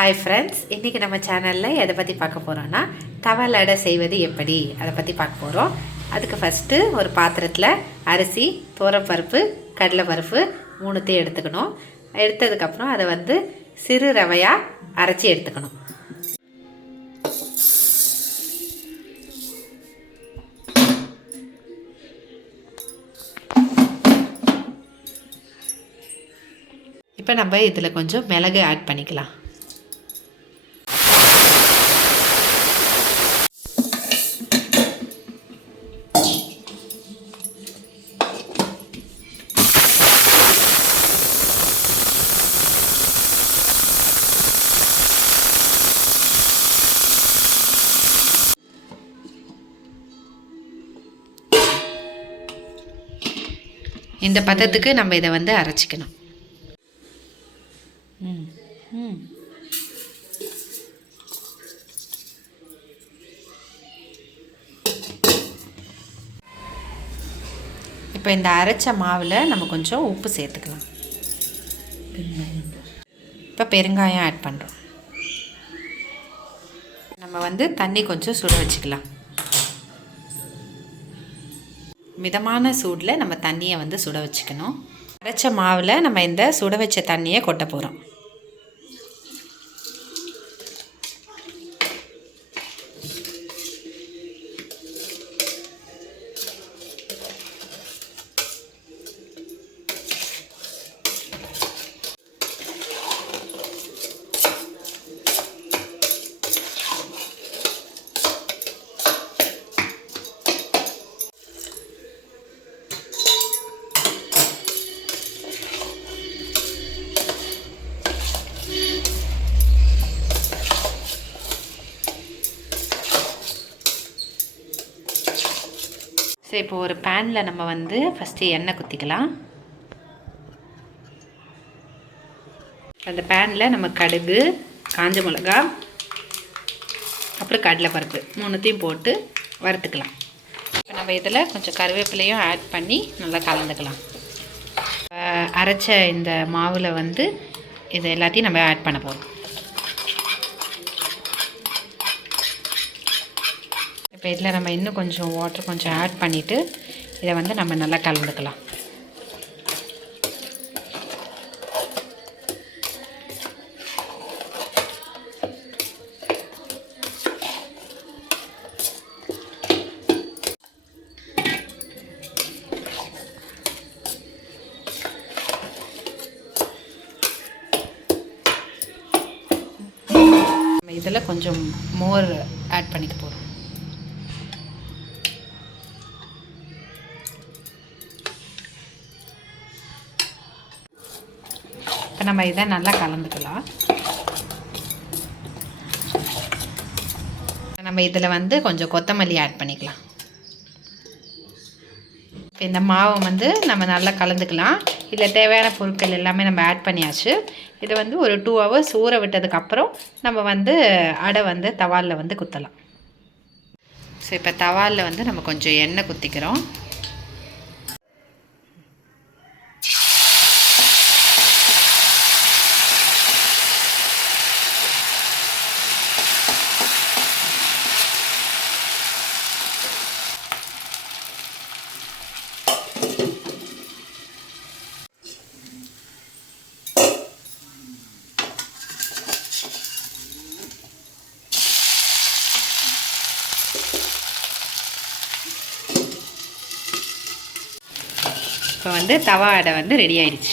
Hi friends, இன்றைக்கி நம்ம சேனலில் எதை பற்றி பார்க்க போகிறோன்னா தவல் அடை செய்வது எப்படி அதை பற்றி பார்க்க போகிறோம். அதுக்கு ஃபஸ்ட்டு ஒரு பாத்திரத்தில் அரிசி, துவரப்பருப்பு, கடலைப்பருப்பு மூணுத்தையும் எடுத்துக்கணும். எடுத்ததுக்கப்புறம் அதை வந்து சிறு ரவையாக அரைச்சி எடுத்துக்கணும். இப்போ நம்ம இதில் கொஞ்சம் மிளகு ஆட் பண்ணிக்கலாம். இந்த பதத்துக்கு நம்ம இதை வந்து அரைச்சிக்கணும். இப்போ இந்த அரைச்ச மாவில் நம்ம கொஞ்சம் உப்பு சேர்த்துக்கலாம். இப்போ பெருங்காயம் ஆட் பண்ணுறோம். நம்ம வந்து தண்ணி கொஞ்சம் சுட வச்சுக்கலாம். மிதமான சூடில் நம்ம தண்ணியை வந்து சுட வச்சுக்கணும். அரைச்ச மாவில் நம்ம இந்த சுட வச்ச தண்ணியை கொட்ட போகிறோம். சரி, இப்போ ஒரு பேனில் நம்ம வந்து ஃபஸ்ட்டு எண்ணெய் குத்திக்கலாம். அந்த பேனில் நம்ம கடுகு, காஞ்ச மிளகா, அப்புறம் கடலைப்பருப்பு மூணுத்தையும் போட்டு வறுத்துக்கலாம். இப்போ நம்ம இதில் கொஞ்சம் கருவேப்பிலையும் ஆட் பண்ணி நல்லா கலந்துக்கலாம். அரைச்ச இந்த மாவில் வந்து இது எல்லாத்தையும் நம்ம ஆட் பண்ண போகிறோம். இப்போ இதில் நம்ம இன்னும் கொஞ்சம் வாட்டர் கொஞ்சம் ஆட் பண்ணிவிட்டு இதை வந்து நம்ம நல்லா கலந்துக்கலாம். நம்ம இதில் கொஞ்சம் மோர் ஆட் பண்ணிக்க போகிறோம். இப்போ நம்ம இதை நல்லா கலந்துக்கலாம். நம்ம இதில் வந்து கொஞ்சம் கொத்தமல்லி ஆட் பண்ணிக்கலாம். இப்போ இந்த மாவை வந்து நம்ம நல்லா கலந்துக்கலாம். இதில் தேவையான பொருட்கள் எல்லாமே நம்ம ஆட் பண்ணியாச்சு. இதை வந்து ஒரு 2 hours ஊற விட்டதுக்கப்புறம் நம்ம வந்து அடை வந்து தவாலில் வந்து குத்தலாம். ஸோ இப்போ தவாலில் வந்து நம்ம கொஞ்சம் எண்ணெய் குத்திக்கிறோம். இப்போ வந்து தவா அடை வந்து ரெடி ஆயிடுச்சு.